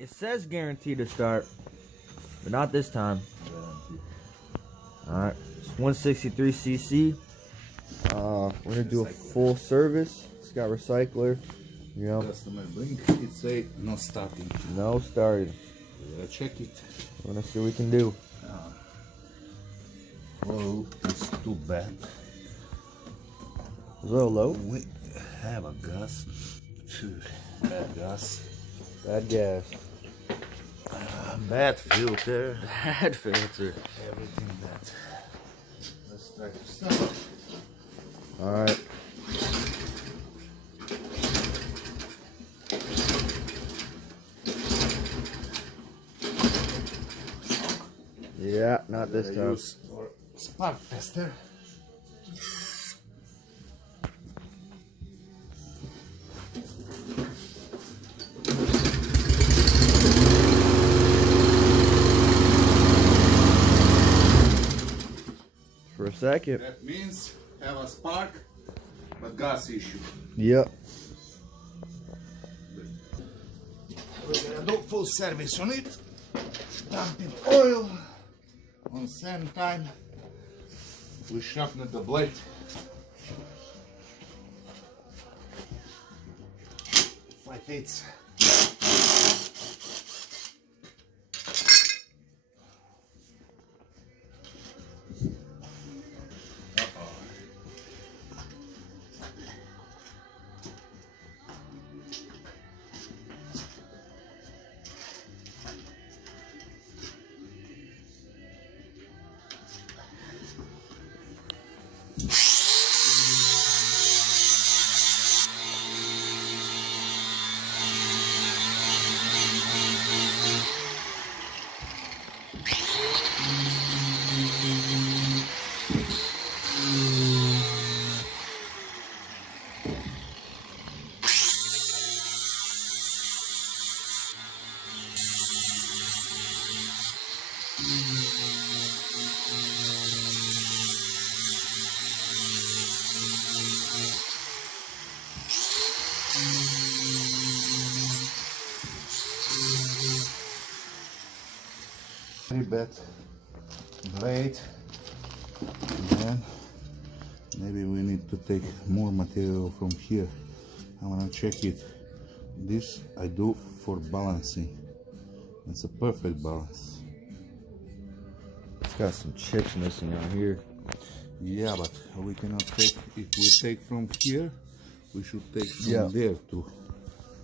It says guaranteed to start, but not this time. Alright, it's 163cc. We're gonna do a full service. It's got recycler. You know, Customer bring it, say no starting. no starting. Check it. We're gonna see what we can do. Oh, it's too bad. A little low. We have a gas. Bad gas. Bad gas. Bad filter. Bad filter. Everything bad. Let's try to start. Alright. Yeah, not this time. Use our spark tester. For a second. That means have a spark, but gas issue. Yep. We're gonna do full service on it. Dumping oil. On the same time, we sharpen the blade. 5/8. Very bad blade. And maybe we need to take more material from here. I want to check it. This I do for balancing. It's a perfect balance. It's got some chips missing on here. Yeah, but we cannot take, if we take from here, we should take from there too.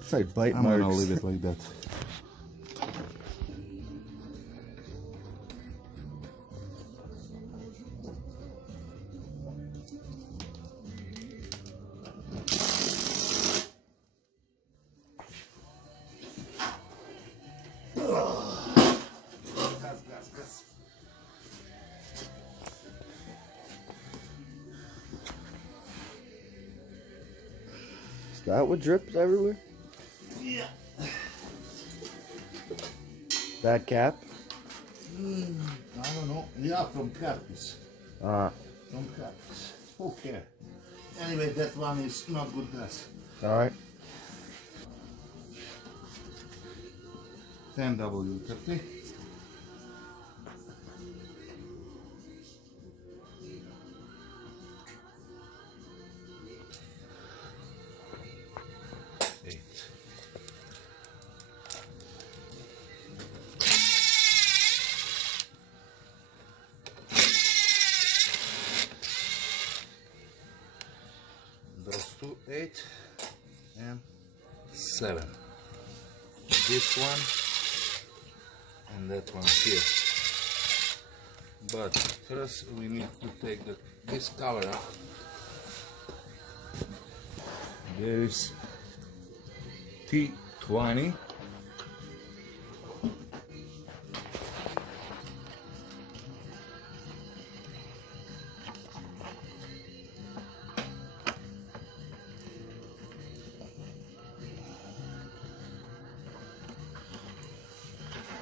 It's like bite I'm marks. gonna leave it like that. Is that what drips everywhere? Yeah. That cap? I don't know. Yeah, from Carpis. Ah. From Carpis. Okay. Anyway, that one is not good gas. Alright. 10W30. Those two, 8 and 7. This one and that one here. But first we need to take this cover off. There is T20.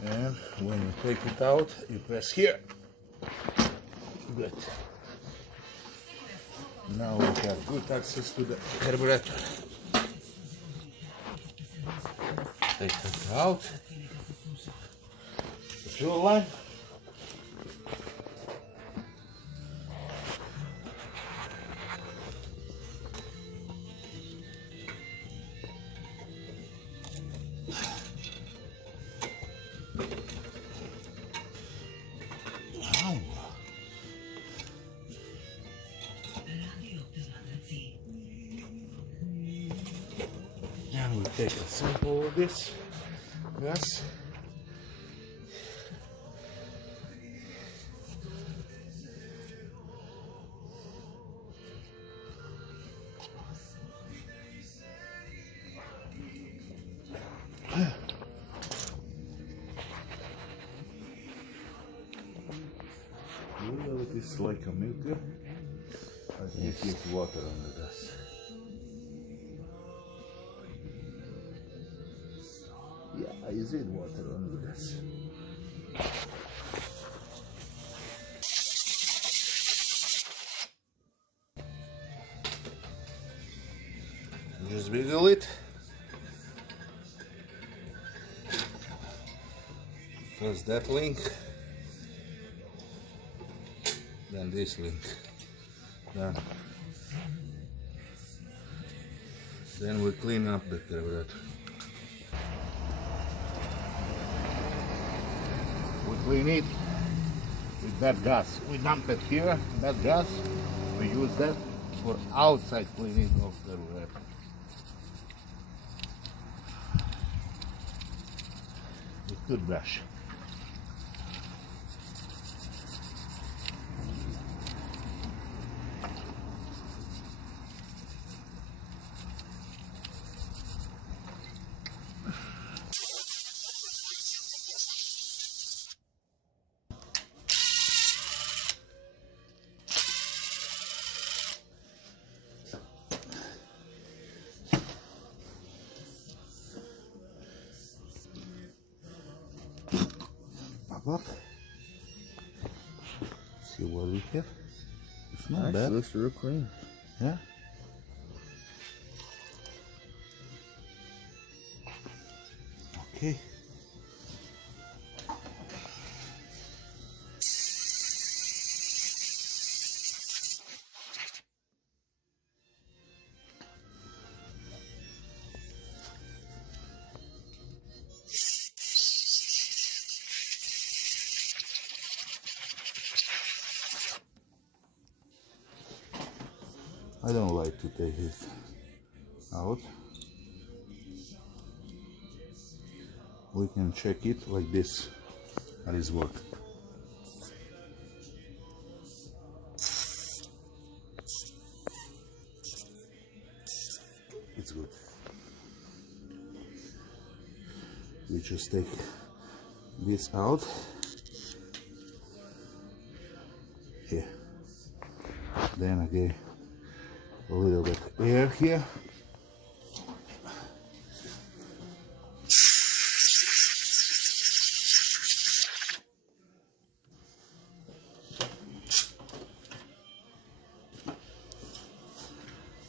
And when you take it out, you press here. Good. Now we have good access to the carburetor. Take it out. fuel line. And we take a sample of this gas. Well, it is like a milk. I think it's water on the gas. Yeah, is it water on the gas? Just wiggle it. First that link, then this link. Then we clean up the carburetor. We clean it with that gas. We dump it here, that gas. We use that for outside cleaning of the carburetor. With toothbrush. Up. See what we have. It's not Actually, bad. looks real clean. Yeah. Okay. I don't like to take it out. We can check it like this at his work. It's good. We just take this out here. Then again, a little bit air here.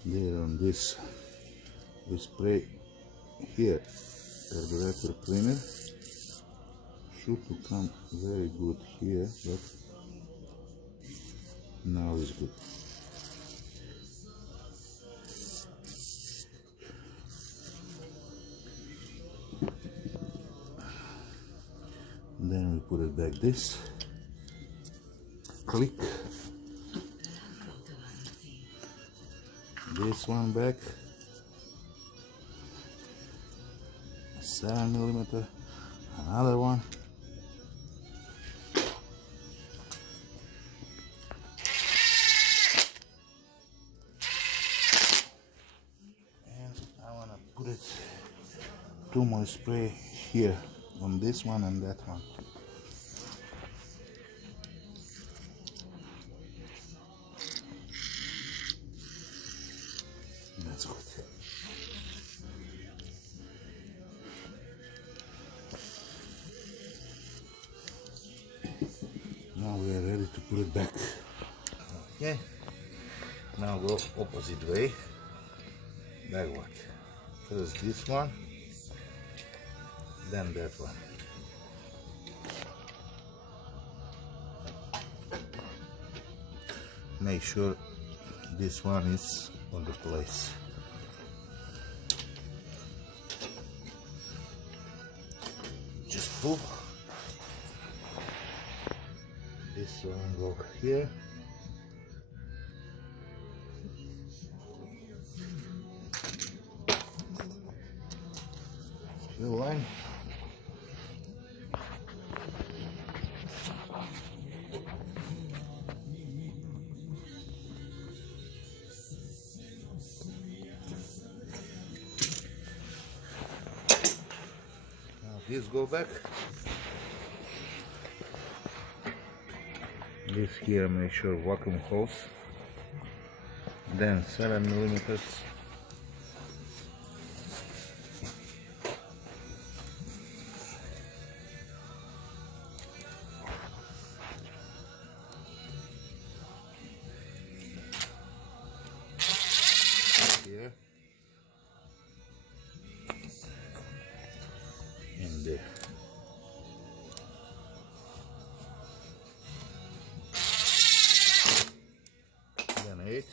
There on this, we spray here carburetor cleaner. Should to come very good here, but now it's good. Then we put it back this, click, this one back, 7mm, another one, and I want to put it, two more spray here on this one and that one. That's good. Now we are ready to put it back. Okay. Now go opposite way. Backward. First this one, then that one. make sure this one is on the place. Just pull. This one go here. Fuel line. This go back. This here, make sure vacuum hose. Then 7mm. Here. And there. Then 8.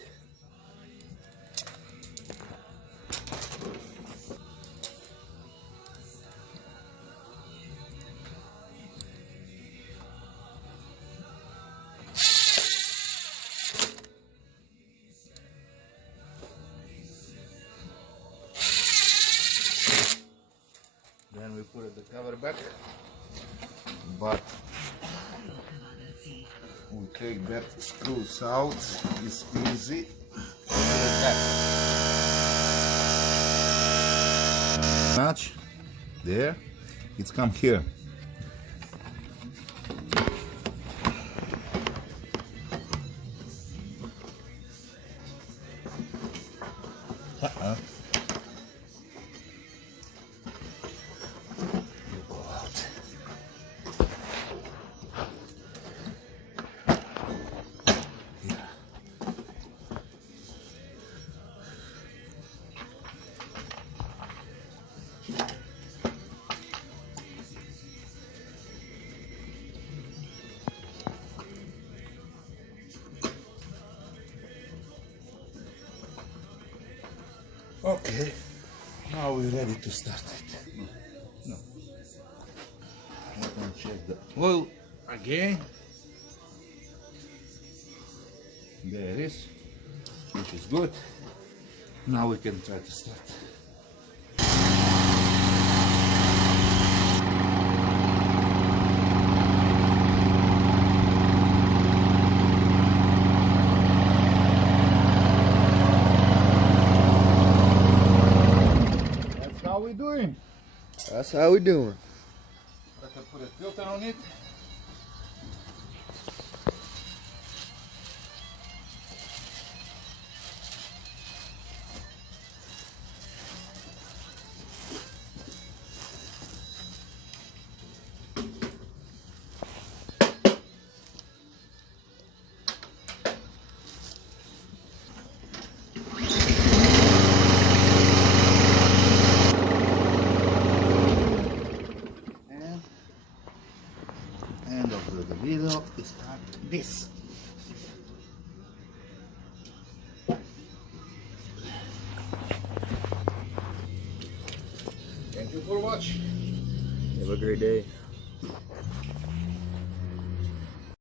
Then we put the cover back, but we take that screws out. It's easy. Match there. It's come here. Okay, now we're ready to start it. No. Let me check the oil again. There it is, which is good. Now we can try to start. That's how we doing. Let me put a filter on it. End of the video is like this. Thank you for watching. Have a great day.